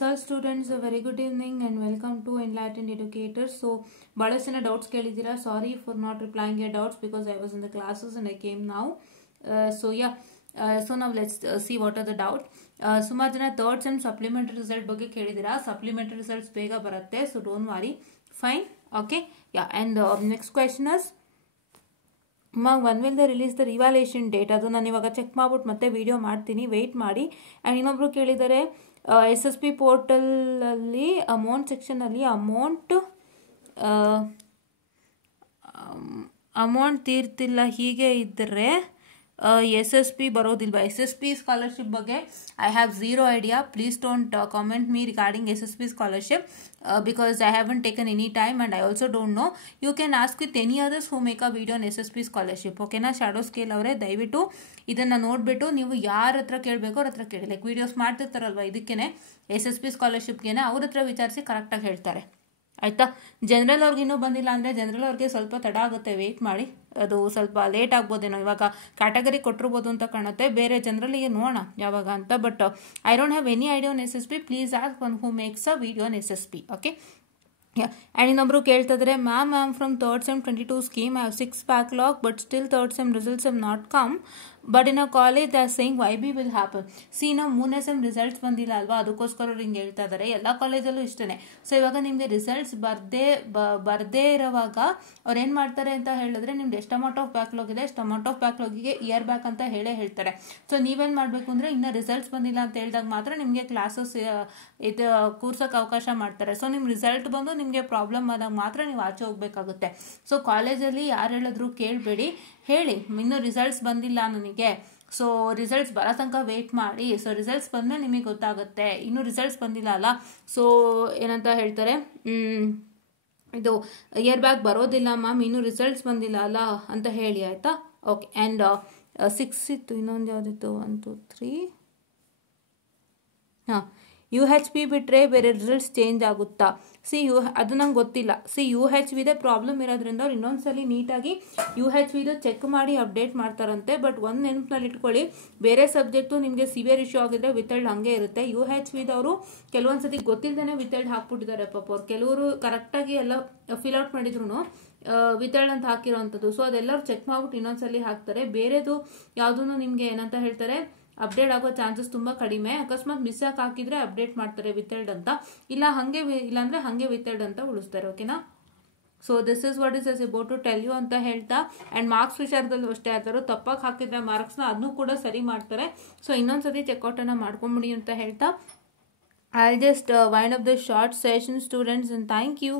So students, a very good evening and welcome to Enlightened Educators. So ಬಹಳಷ್ಟು ಜನ doubts ಕೇಳಿದ್ದೀರಾ. Sorry for not replying your doubts because I was in the classes and I came now. So now let's see what are the doubt. ಸುಮಾರು ಜನ third sem supplementary result ಬಗ್ಗೆ ಕೇಳಿದ್ದೀರಾ. Supplementary results ಬೇಗ ಬರುತ್ತೆ, so don't worry. Fine, okay, yeah. And next question is when will they release the revaluation date? ಅದು ನಾನು ಇವಾಗ check ಮಾಡ್ಬಿಟ್ಟು ಮತ್ತೆ ವಿಡಿಯೋ ಮಾಡ್ತೀನಿ, ವೆಯ್ಟ್ ಮಾಡಿ. ಆ್ಯಂಡ್ ಇನ್ನೊಬ್ರು ಕೇಳಿದ್ದಾರೆ SSP ಪೋರ್ಟಲಲ್ಲಿ ಅಮೌಂಟ್ ಸೆಕ್ಷನಲ್ಲಿ ಅಮೌಂಟ್ ತೀರ್ತಿಲ್ಲ, ಹೀಗೆ ಇದ್ದರೆ SSP ಬರೋದಿಲ್ವಾ? SSP ಸ್ಕಾಲರ್ಶಿಪ್ ಬಗ್ಗೆ I have zero idea. Please don't comment me regarding SSP scholarship because I haven't taken any time and I also don't know. You can ask with any others who make a video on SSP scholarship. ಓಕೆನಾ? Shadow scale ಅವರೇ, ದಯವಿಟ್ಟು ಇದನ್ನು ನೋಡಿಬಿಟ್ಟು ನೀವು ಯಾರ ಹತ್ರ ಕೇಳಬೇಕೋ ಅವ್ರ ಹತ್ರ ಕೇಳಿ. ಲೈಕ್ ವೀಡಿಯೋಸ್ ಮಾಡ್ತಿರ್ತಾರಲ್ವ ಇದಕ್ಕೇನೆ, SSP ಸ್ಕಾಲರ್ಶಿಪ್ಗೇನೆ, ಅವ್ರ ಹತ್ರ ವಿಚಾರಿಸಿ ಕರೆಕ್ಟಾಗಿ ಹೇಳ್ತಾರೆ, ಆಯಿತಾ? ಜನರಲ್ ಅವ್ರಿಗೆ ಇನ್ನೂ ಬಂದಿಲ್ಲ ಅಂದರೆ ಜನರಲ್ ಅವ್ರಿಗೆ ಸ್ವಲ್ಪ ತಡ ಆಗುತ್ತೆ, ವೆಯ್ಟ್ ಮಾಡಿ. ಅದು ಸ್ವಲ್ಪ ಲೇಟ್ ಆಗ್ಬೋದೇನೋ, ಇವಾಗ ಕ್ಯಾಟಗರಿ ಕೊಟ್ಟಿರ್ಬೋದು ಅಂತ ಕಾಣುತ್ತೆ. ಬೇರೆ ಜನರಲ್ಲಿಗೆ ನೋಡೋಣ ಯಾವಾಗ ಅಂತ. But I don't have any idea on SSP. Please ask one who makes a video on SSP. Okay. And ಇನ್ನೊಬ್ರು ಕೇಳ್ತಿದ್ರೆ, ma'am I am from third sem 22 scheme. I have 6 backlog but still third sem results have not come. But in a college they are saying why be will happen. ನಾವು 3ನೇ sem results ಬಂದಿಲ್ಲ ಅಲ್ವಾ, ಅದಕ್ಕೋಸ್ಕರ ಅವ್ರು ಹಿಂಗೆ ಹೇಳ್ತಾ ಇದ್ದಾರೆ. ಎಲ್ಲ ಕಾಲೇಜಲ್ಲೂ ಇಷ್ಟೇ. ಸೊ ಇವಾಗ ನಿಮಗೆ ರಿಸಲ್ಟ್ಸ್ ಬರ್ದೇ ಇರೋವಾಗ ಅವ್ರು ಏನು ಮಾಡ್ತಾರೆ ಅಂತ ಹೇಳಿದ್ರೆ, ನಿಮ್ದು ಎಷ್ಟು ಅಮೌಂಟ್ ಆಫ್ ಬ್ಯಾಕ್ಲಾಗ್ ಇದೆ, ಎಷ್ಟು ಅಮೌಂಟ್ ಆಫ್ ಬ್ಯಾಕ್ಲಾಗಿಗೆ ಇಯರ್ ಬ್ಯಾಕ್ ಅಂತ ಹೇಳ್ತಾರೆ. ಸೊ ನೀವೇನು ಮಾಡಬೇಕು ಅಂದರೆ, ಇನ್ನು ರಿಸಲ್ಟ್ಸ್ ಬಂದಿಲ್ಲ ಅಂತ ಹೇಳಿದಾಗ ಮಾತ್ರ ನಿಮಗೆ ಕ್ಲಾಸಸ್ ಇದು ಕೂರ್ಸೋಕ್ಕೆ ಅವಕಾಶ ಮಾಡ್ತಾರೆ. ಸೊ ನಿಮ್ಮ ರಿಸಲ್ಟ್ ಬಂದು ನಿಮಗೆ ಪ್ರಾಬ್ಲಮ್ ಆದಾಗ ಮಾತ್ರ ನೀವು ಆಚೆ ಹೋಗಬೇಕಾಗುತ್ತೆ. ಸೊ ಕಾಲೇಜಲ್ಲಿ ಯಾರು ಹೇಳಿದ್ರು ಕೇಳಬೇಡಿ, ಹೇಳಿ ಇನ್ನೂ ರಿಸಲ್ಟ್ಸ್ ಬಂದಿಲ್ಲ ನನಗೆ, ಸೊ ರಿಸಲ್ಟ್ಸ್ ಬರೋ ತನಕ ವೆಯ್ಟ್ ಮಾಡಿ. ಸೊ ರಿಸಲ್ಟ್ಸ್ ಬಂದಮೇಲೆ ನಿಮಗೆ ಗೊತ್ತಾಗುತ್ತೆ. ಇನ್ನೂ ರಿಸಲ್ಟ್ಸ್ ಬಂದಿಲ್ಲ ಅಲ್ಲ, ಸೊ ಏನಂತ ಹೇಳ್ತಾರೆ, ಇದು ಇಯರ್ ಬ್ಯಾಕ್ ಬರೋದಿಲ್ಲ ಮ್ಯಾಮ್, ಇನ್ನೂ ರಿಸಲ್ಟ್ಸ್ ಬಂದಿಲ್ಲ ಅಲ್ಲ ಅಂತ ಹೇಳಿ, ಆಯಿತಾ? ಓಕೆ. ಆ್ಯಂಡ್ 6 ಇತ್ತು, ಇನ್ನೊಂದು ಯಾವುದಿತ್ತು, 1 2 3 ಹಾಂ, UHP ಬಿಟ್ಟರೆ ಬೇರೆ ರಿಸಲ್ಟ್ಸ್ ಚೇಂಜ್ ಆಗುತ್ತಾ? ಅದು ನಂಗೆ ಗೊತ್ತಿಲ್ಲ. UHVದೇ ಪ್ರಾಬ್ಲಮ್ ಇರೋದ್ರಿಂದ ಅವ್ರು ಇನ್ನೊಂದ್ಸಲಿ ನೀಟಾಗಿ UHVದು ಚೆಕ್ ಮಾಡಿ ಅಪ್ಡೇಟ್ ಮಾಡ್ತಾರಂತೆ. ಬಟ್ ಒಂದು ನೆನಪಿನಲ್ಲಿ ಇಟ್ಕೊಳ್ಳಿ, ಬೇರೆ ಸಬ್ಜೆಕ್ಟು ನಿಮಗೆ ಸಿವಿಯರ್ ಇಶ್ಯೂ ಆಗಿದ್ರೆ ವಿತಲ್ಡ್ ಹಂಗೆ ಇರುತ್ತೆ. UHVದವರು ಕೆಲವೊಂದ್ಸತಿ ಗೊತ್ತಿಲ್ಲದೇ ವಿತಲ್ಡ್ ಹಾಕ್ಬಿಟ್ಟಿದ್ದಾರೆ ಪಾಪ ಅವ್ರು. ಕೆಲವರು ಕರೆಕ್ಟಾಗಿ ಎಲ್ಲ ಫಿಲ್ಔಟ್ ಮಾಡಿದ್ರು ವಿತಲ್ಡ್ ಅಂತ ಹಾಕಿರೋವಂಥದ್ದು. ಸೊ ಅದೆಲ್ಲರೂ ಚೆಕ್ ಮಾಡ್ಬಿಟ್ಟು ಇನ್ನೊಂದ್ಸಲಿ ಹಾಕ್ತಾರೆ. ಬೇರೆದು ಯಾವುದೂ ನಿಮಗೆ ಏನಂತ ಹೇಳ್ತಾರೆ, ಅಪ್ಡೇಟ್ ಆಗೋ ಚಾನ್ಸಸ್ ತುಂಬ ಕಡಿಮೆ. ಅಕಸ್ಮಾತ್ ಮಿಸ್ ಹಾಕಿದ್ರೆ ಅಪ್ಡೇಟ್ ಮಾಡ್ತಾರೆ ವಿತಲ್ಡ್ ಅಂತ, ಇಲ್ಲಾಂದ್ರೆ ಹಾಗೆ ವಿತಲ್ಡ್ ಅಂತ ಉಳಿಸ್ತಾರೆ. ಓಕೆನಾ? So this is what is is about to tell you ಅಂತ ಹೇಳ್ತಾ, ಆ್ಯಂಡ್ ಮಾರ್ಕ್ಸ್ ವಿಚಾರದಲ್ಲೂ ಅಷ್ಟೇ, ಯಾರು ತಪ್ಪಾಗಿ ಹಾಕಿದ್ರೆ ಮಾರ್ಕ್ಸ್ನ ಅದನ್ನು ಕೂಡ ಸರಿ ಮಾಡ್ತಾರೆ. ಸೊ ಇನ್ನೊಂದ್ಸತಿ ಚೆಕ್ಔಟನ್ನು ಮಾಡ್ಕೊಂಬಿಡಿ ಅಂತ ಹೇಳ್ತಾ, I just wind up the short session students, and thank you.